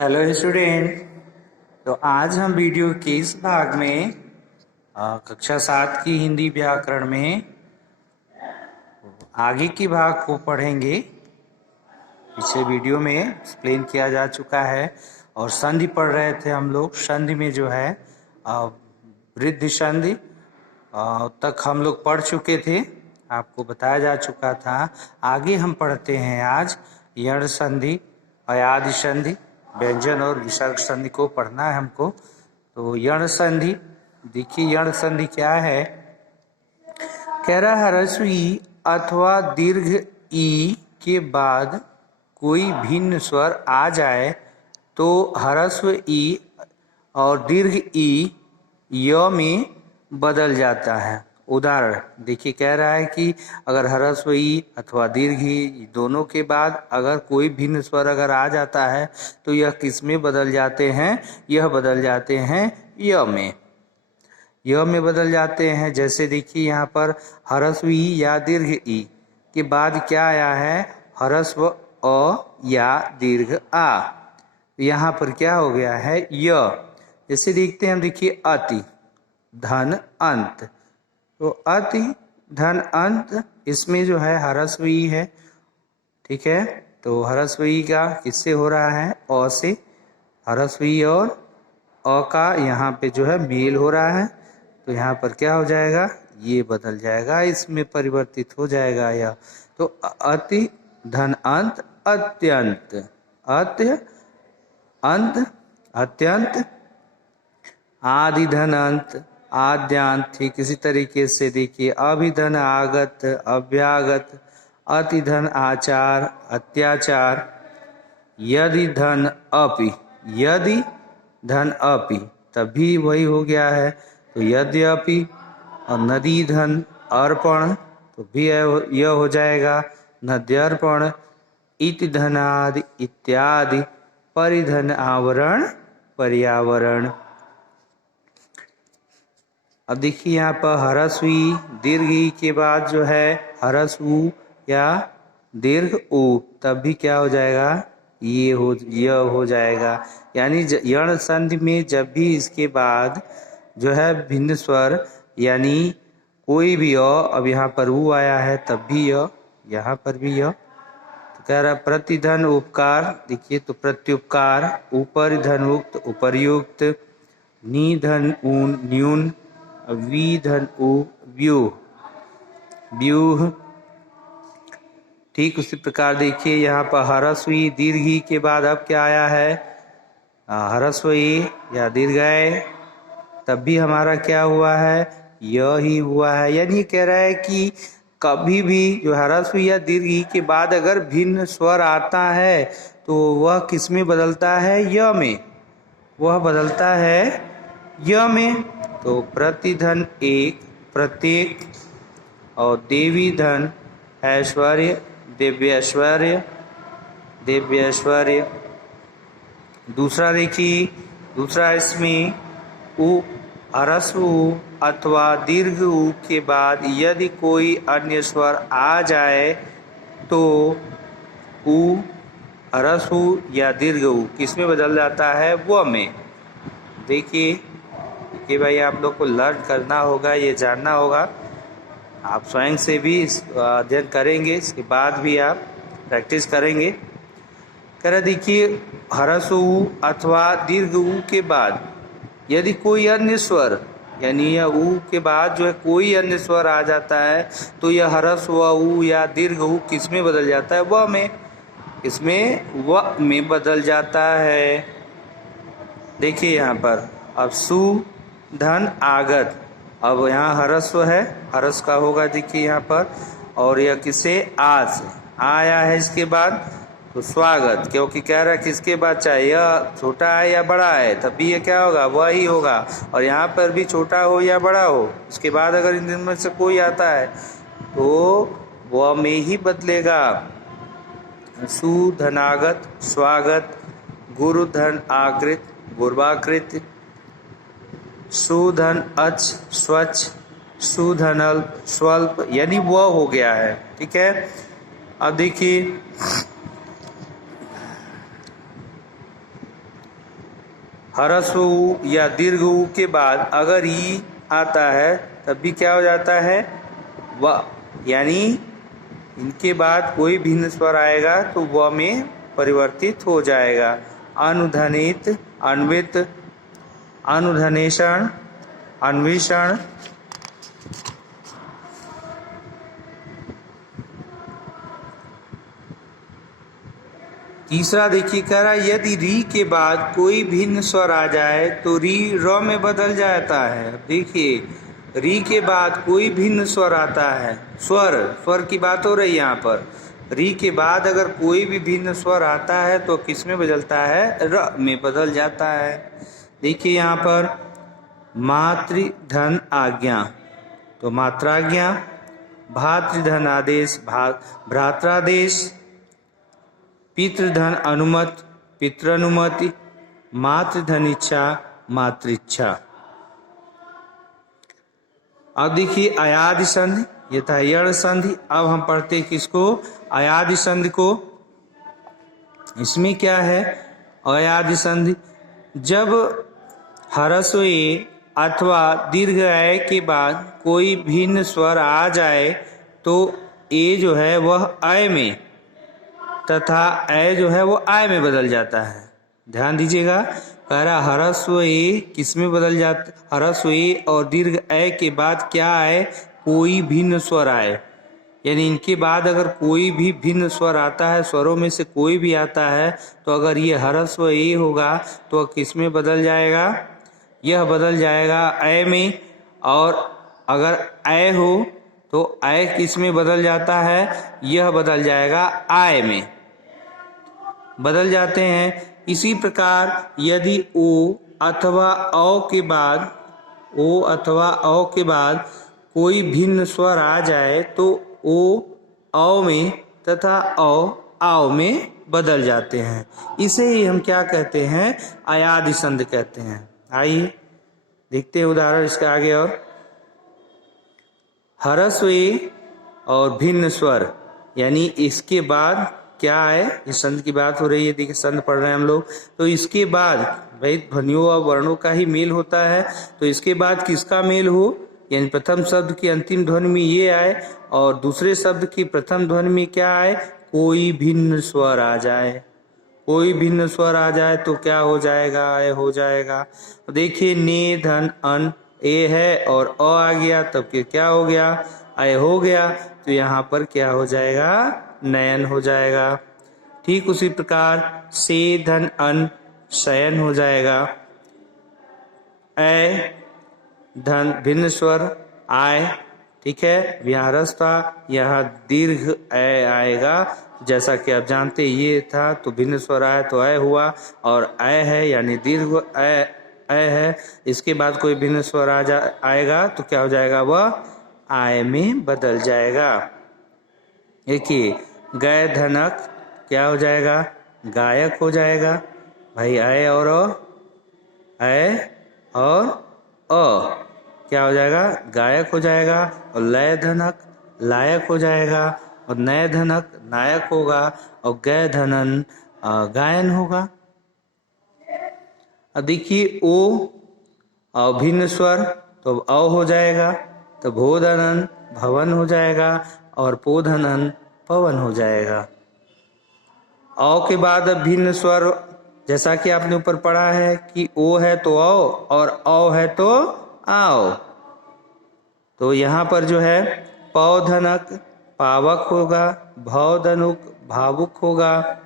Hello student. तो आज हम वीडियो के इस भाग में कक्षा 7 की हिंदी व्याकरण में आगे की भाग को पढ़ेंगे। पिछले वीडियो में एक्सप्लेन किया जा चुका है और संधि पढ़ रहे थे हम लोग। संधि में जो है वृद्धि संधि तक हम लोग पढ़ चुके थे, आपको बताया जा चुका था। आगे हम पढ़ते हैं आज यण संधि, अयादि संधि, व्यंजन और विसर्ग संधि को पढ़ना है हमको। तो यण संधि देखिए, यण संधि क्या है। कह रहा है ह्रस्व ई अथवा दीर्घ ई के बाद कोई भिन्न स्वर आ जाए तो ह्रस्व ई और दीर्घ ई य में बदल जाता है। उदाहरण देखिए, कह रहा है कि अगर ह्रस्व ई अथवा दीर्घ ई दोनों के बाद अगर कोई भिन्न स्वर अगर आ जाता है तो यह किस में बदल जाते हैं? यह बदल जाते हैं य में। य में बदल जाते हैं। जैसे देखिए यहाँ पर ह्रस्व ई या दीर्घ ई के बाद क्या आया है? ह्रस्व अ या दीर्घ आ। यहाँ पर क्या हो गया है? य। जैसे देखते हैं हम, देखिए अति धन अंत, तो अति धन अंत इसमें जो है ह्रस्व ई है। ठीक है, तो ह्रस्व ई का किससे हो रहा है? अ से। ह्रस्व ई और अ का यहाँ पे जो है मेल हो रहा है, तो यहाँ पर क्या हो जाएगा? ये बदल जाएगा, इसमें परिवर्तित हो जाएगा यह। तो अति धन अंत अत्यंत, अत्य अंत अत्यंत, आदि धन अंत आद्यांत। ठीक इसी तरीके से देखिए अभिधन आगत अव्यागत, अति धन आचार अत्याचार, यदि धन अपि, यदि धन अपि तभी वही हो गया है। तो यद्यपि और नदी धन अर्पण तो भी यह हो जाएगा नद्यर्पण, इति धनादि इत्यादि, परिधन आवरण पर्यावरण। अब देखिए यहाँ पर ह्रस्व ई दीर्घ ई के बाद जो है ह्रस्व उ या दीर्घ उ, तब भी क्या हो जाएगा? यह हो जाएगा। यानी यण संधि में जब भी इसके बाद जो है भिन्न स्वर, यानी कोई भी अब यहाँ पर उ आया है तब भी यहाँ पर भी तो कह रहा प्रतिधन उपकार। देखिए तो प्रत्युपकार, ऊपर धन उक्त उपर्युक्त, निधन ऊन न्यून, विधन उ व्यूह व्यूह। ठीक उसी प्रकार देखिए यहाँ पर ह्रस्व ई दीर्घ ई के बाद अब क्या आया है? ह्रस्व ई या दीर्घ ए, तब भी हमारा क्या हुआ है? यह ही हुआ है। यानी कह रहा है कि कभी भी जो ह्रस्व या दीर्घ ई के बाद अगर भिन्न स्वर आता है तो वह किस में बदलता है? य में। वह बदलता है य में। तो प्रतिधन एक प्रत्येक, और देवी धन ऐश्वर्य दिव्यैश्वर्य दिव्यैश्वर्य। दूसरा देखिए, दूसरा इसमें उ ह्रस्व उ अथवा दीर्घ उ के बाद यदि कोई अन्य स्वर आ जाए तो उ ह्रस्व उ या दीर्घ उ किस में बदल जाता है? व में। देखिए कि भाई आप लोग को लर्न करना होगा, ये जानना होगा। आप स्वयं से भी अध्ययन करेंगे, इसके बाद भी आप प्रैक्टिस करेंगे। कह रहा देखिए ह्रस्व उ अथवा दीर्घ उ के बाद यदि कोई अन्य स्वर, यानी यह उ के बाद जो है कोई अन्य स्वर आ जाता है तो यह ह्रस्व उ या दीर्घ उ किस में बदल जाता है? व में। इसमें व में बदल जाता है। देखिए यहाँ पर अब सु धन आगत, अब यहाँ ह्रस्व है, ह्रस्व का होगा देखिए यहाँ पर, और यह किसे? आ से आया है इसके बाद, तो स्वागत। क्योंकि कह रहा है किसके बाद चाहे यह छोटा है या बड़ा है तब भी ये क्या होगा? वह ही होगा। और यहाँ पर भी छोटा हो या बड़ा हो, उसके बाद अगर इन में से कोई आता है तो वह में ही बदलेगा। सुधनागत स्वागत, गुरु धन आकृत गुर्वाकृत, सुधन अच स्वच्छ, सुधनल स्वल्प, यानी वह हो गया है। ठीक है, अब देखिए ह्रस्व ऊ या दीर्घ ऊ के बाद अगर ई आता है तब भी क्या हो जाता है व, यानी इनके बाद कोई भिन्न स्वर आएगा तो व में परिवर्तित हो जाएगा। अनुधनित, अन्वित, अनुधनेषण, अन्वेषण। तीसरा देखिए कह रहा है यदि री के बाद कोई भिन्न स्वर आ जाए तो री र में बदल जाता है। देखिए री के बाद कोई भिन्न स्वर आता है, स्वर की बात हो रही है यहाँ पर। री के बाद अगर कोई भी भिन्न स्वर आता है तो किस में बदलता है, र में बदल जाता है। देखिए यहाँ पर मातृधन आज्ञा तो मात्राज्ञा, भातृधन आदेश भ्रात्रादेश, पितृधन अनुमत पितृनुमति, मातृधन इच्छा मातृच्छा। अब देखिए अयादि संधि, ये था यण संधि। अब हम पढ़ते किसको, अयादि संधि को। इसमें क्या है अयादि संधि, जब ह्रस्व ए अथवा दीर्घ ए के बाद कोई भिन्न स्वर आ जाए तो ए जो है वह अय में तथा ए जो है वो आय में बदल जाता है। ध्यान दीजिएगा, कह रहा ह्रस्व ए किस में बदल जाता, ह्रस्व ए और दीर्घ ए के बाद क्या आए, कोई भिन्न स्वर आए। यानी इनके बाद अगर कोई भी भिन्न स्वर आता है, स्वरों में से कोई भी आता है, तो अगर ये ह्रस्व ए होगा तो किस में बदल जाएगा, यह बदल जाएगा ए में। और अगर ए हो तो ए किस में बदल जाता है, यह बदल जाएगा आय में, बदल जाते हैं। इसी प्रकार यदि ओ अथवा औ के बाद, ओ अथवा औ के बाद कोई भिन्न स्वर आ जाए तो ओ औ में तथा औ आव में बदल जाते हैं। इसे ही हम क्या कहते हैं, अयादि संधि कहते हैं। आइए देखते हैं उदाहरण इसके आगे। और ह्रस्व ए और भिन्न स्वर, यानी इसके बाद क्या है, इस संधि की बात हो रही है। देखिए संधि पढ़ रहे हैं हम लोग, तो इसके बाद भाई ध्वनियों और वर्णों का ही मेल होता है, तो इसके बाद किसका मेल हो, यानी प्रथम शब्द की अंतिम ध्वनि में ये आए और दूसरे शब्द की प्रथम ध्वनि में क्या आए, कोई भिन्न स्वर आ जाए। कोई भिन्न स्वर आ जाए तो क्या हो जाएगा, ए हो जाएगा। तो देखिए ने धन अन ए है और अ आ गया, तब के क्या हो गया, ए हो गया। तो यहाँ पर क्या हो जाएगा, नयन हो जाएगा। ठीक उसी प्रकार से धन अन शयन हो जाएगा। ए धन भिन्न स्वर आय, ठीक है, यहाँ रस था, यहाँ दीर्घ ए आएगा। जैसा कि आप जानते ये था तो भिन्न स्वर आया तो अय हुआ, और अय है यानी दीर्घ अय है। इसके बाद कोई भिन्न स्वर आएगा तो क्या हो जाएगा, वह आय में बदल जाएगा। देखिए गय धनक क्या हो जाएगा, गायक हो जाएगा। भाई अय और अय और अ क्या हो जाएगा, गायक हो जाएगा। और लय धनक लायक हो जाएगा, और नय धनक नायक होगा, और गय धनन गायन होगा। अब देखिए ओ भिन्न स्वर तो अ हो जाएगा, तो भोधनन भवन हो जाएगा, और पोधनन पवन हो जाएगा। औ के बाद अब भिन्न स्वर, जैसा कि आपने ऊपर पढ़ा है कि ओ है तो औ और औ है तो आओ। तो यहाँ पर जो है पौधनक पावक होगा, भौधनुक भावुक होगा,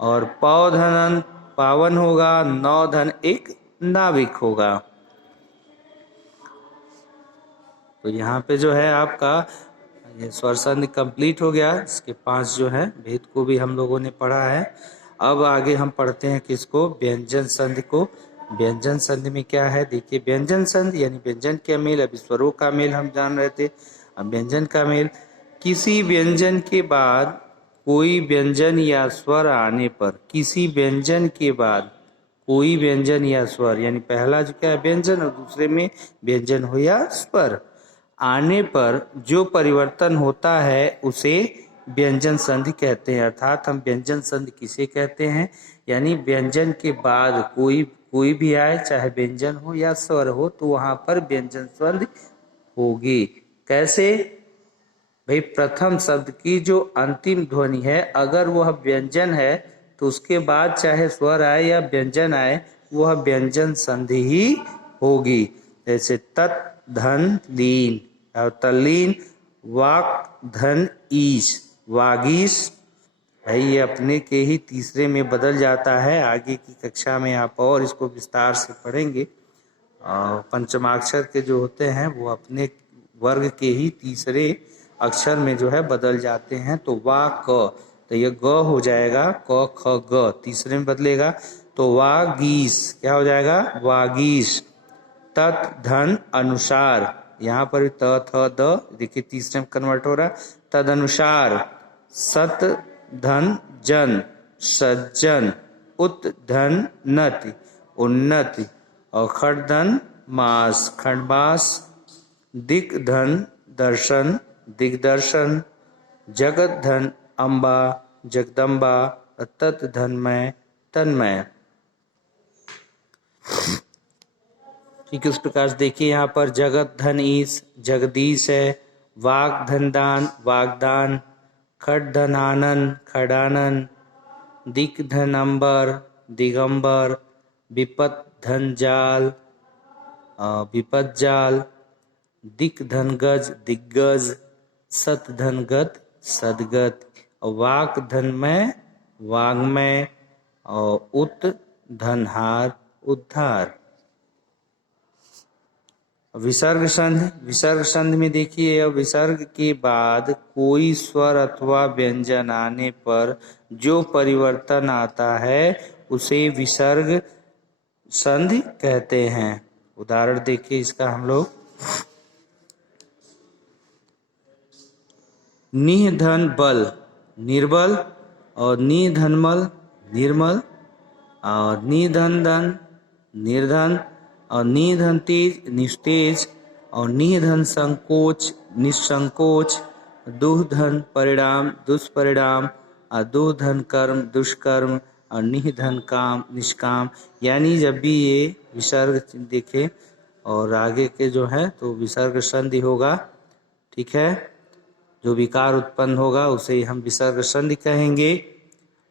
और पौधनन पावन होगा, नौधन एक नाविक होगा। तो यहाँ पे जो है आपका ये स्वर संधि कंप्लीट हो गया। इसके 5 जो है भेद को भी हम लोगों ने पढ़ा है। अब आगे हम पढ़ते हैं किसको, व्यंजन संधि को। व्यंजन संधि में क्या है, देखिए व्यंजन संधि यानी व्यंजन का मेल, अभी स्वरों का मेल हम जान रहे थे, अब व्यंजन का मेल। किसी व्यंजन के बाद कोई व्यंजन या स्वर आने पर, किसी व्यंजन के बाद कोई व्यंजन या स्वर, यानी पहला जो क्या है व्यंजन और दूसरे में व्यंजन हो या स्वर आने पर जो परिवर्तन होता है उसे व्यंजन संधि कहते हैं। अर्थात हम व्यंजन संधि किसे कहते हैं, यानी व्यंजन के बाद कोई भी आए, चाहे व्यंजन हो या स्वर हो, तो वहां पर व्यंजन संधि होगी। कैसे भाई, प्रथम शब्द की जो अंतिम ध्वनि है, अगर वह व्यंजन है तो उसके बाद चाहे स्वर आए या व्यंजन आए, वह व्यंजन संधि ही होगी। जैसे तत् धन लीन और तल्लीन, वाक धन ईश, वागीश। भाई ये अपने के ही तीसरे में बदल जाता है। आगे की कक्षा में आप और इसको विस्तार से पढ़ेंगे। पंचमाक्षर के जो होते हैं वो अपने वर्ग के ही तीसरे अक्षर में जो है बदल जाते हैं। तो वा क, तो ये ग हो जाएगा, क ख ग तीसरे में बदलेगा, तो वागीश क्या हो जाएगा, वागीश। तत् धन अनुसार, यहाँ पर त थ द देखिए तीसरे में कन्वर्ट हो रहा, तद अनुसार। सत धन जन, सज्जन। उत धन नति, उन्नति। और खड़ धन मास, खंडमास। दिक धन दर्शन, दिग्दर्शन। जगत धन अम्बा, जगदम्बा। तत् धनमय, तन्मय। ठीक है, उस प्रकार से देखिए यहाँ पर जगत धन ईश, जगदीश है। वाग धन दान, वागदान। खड धन आनंद, खडानंद। दिक धन अंबर, दिगंबर। विपत धन जाल, विपत जाल। दिक धन गज, दिग्गज। सत धन गत, सदगत। वाक धन में, वाग्मय। और उत धन हार, उद्धार। विसर्ग संधि, विसर्ग संधि में देखिए, विसर्ग के बाद कोई स्वर अथवा व्यंजन आने पर जो परिवर्तन आता है उसे विसर्ग संधि कहते हैं। उदाहरण देखिए इसका हम लोग, निह धन बल, निर्बल। और नी धन मल, निर्मल। और नी धन धन, निर्धन। और नी धन तेज, निस्तेज। और नी धन संकोच, निसंकोच। दुह धन परिणाम, दुष्परिणाम। और दुह धन कर्म, दुष्कर्म। और निह धन काम, निष्काम। यानी जब भी ये विसर्ग देखे और आगे के जो है तो विसर्ग संधि होगा। ठीक है, जो विकार उत्पन्न होगा उसे ही हम विसर्ग संधि कहेंगे।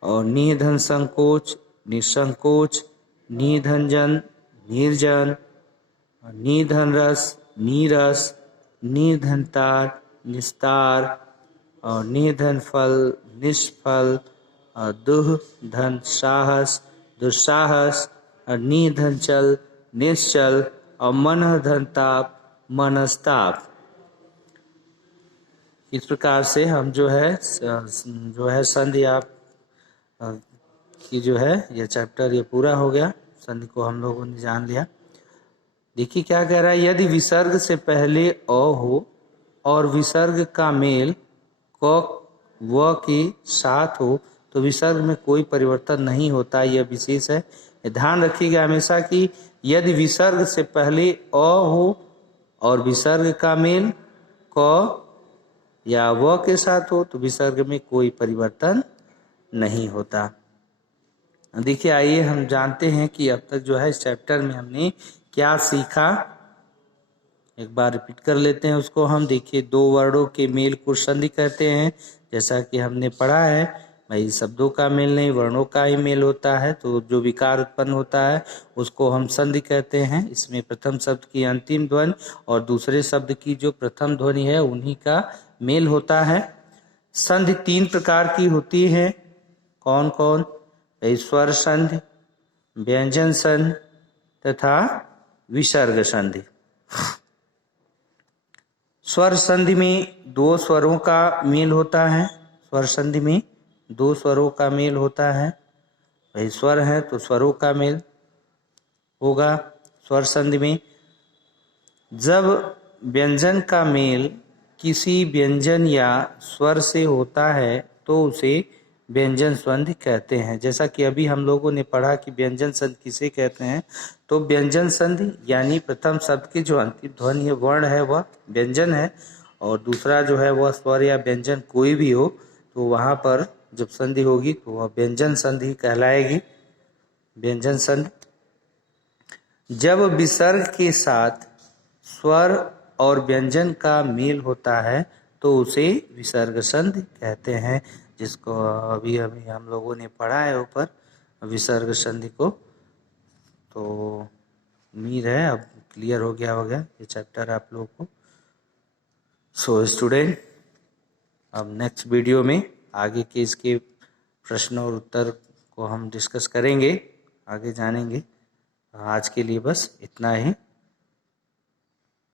और निह धन संकोच, निसंकोच। नी धन जन, निर्जन। नी धन रस, नीरस। नी धन तार, निस्तार। और नी धन फल, निष्फल। और दुह धन साहस, दुस्साहस। और नी धन चल, निश्चल। और मन धन ताप, मनस्ताप। इस प्रकार से हम जो है संधि आप की जो है ये चैप्टर ये पूरा हो गया। संधि को हम लोगों ने जान लिया। देखिए क्या कह रहा है, यदि विसर्ग से पहले अ हो और विसर्ग का मेल क व के साथ हो तो विसर्ग में कोई परिवर्तन नहीं होता। यह विशेष है, ध्यान रखिएगा हमेशा कि यदि विसर्ग से पहले अ हो और विसर्ग का मेल क या व के साथ हो तो विसर्ग में कोई परिवर्तन नहीं होता। देखिए आइए हम जानते हैं कि अब तक जो है इस चैप्टर में हमने क्या सीखा। एक बार रिपीट कर लेते हैं उसको हम। देखिए, दो वर्णों के मेल को संधि कहते हैं, जैसा कि हमने पढ़ा है। भाई शब्दों का मेल नहीं, वर्णों का ही मेल होता है, तो जो विकार उत्पन्न होता है उसको हम संधि कहते हैं। इसमें प्रथम शब्द की अंतिम ध्वनि और दूसरे शब्द की जो प्रथम ध्वनि है उन्हीं का मेल होता है। संधि तीन प्रकार की होती है। कौन कौन? स्वर संधि, व्यंजन संधि तथा विसर्ग संधि। स्वर संधि में दो स्वरों का मेल होता है। स्वर संधि में दो स्वरों का मेल होता है। भाई स्वर है तो स्वरों का मेल होगा स्वर संधि में। जब व्यंजन का मेल किसी व्यंजन या स्वर से होता है तो उसे व्यंजन संधि कहते हैं। जैसा कि अभी हम लोगों ने पढ़ा कि व्यंजन संधि किसे कहते हैं, तो व्यंजन संधि यानी प्रथम शब्द की जो अंतिम ध्वनि है, वर्ण है, वह व्यंजन है, और दूसरा जो है वह स्वर या व्यंजन कोई भी हो तो वहाँ पर जब संधि होगी तो वह व्यंजन संधि कहलाएगी। व्यंजन संधि जब विसर्ग के साथ स्वर और व्यंजन का मेल होता है तो उसे विसर्ग संधि कहते हैं, जिसको अभी अभी हम लोगों ने पढ़ा है ऊपर विसर्ग संधि को। तो उम्मीद है अब क्लियर हो गया होगा ये चैप्टर आप लोगों को। सो स्टूडेंट, अब नेक्स्ट वीडियो में आगे के इसके प्रश्न और उत्तर को हम डिस्कस करेंगे, आगे जानेंगे। आज के लिए बस इतना ही।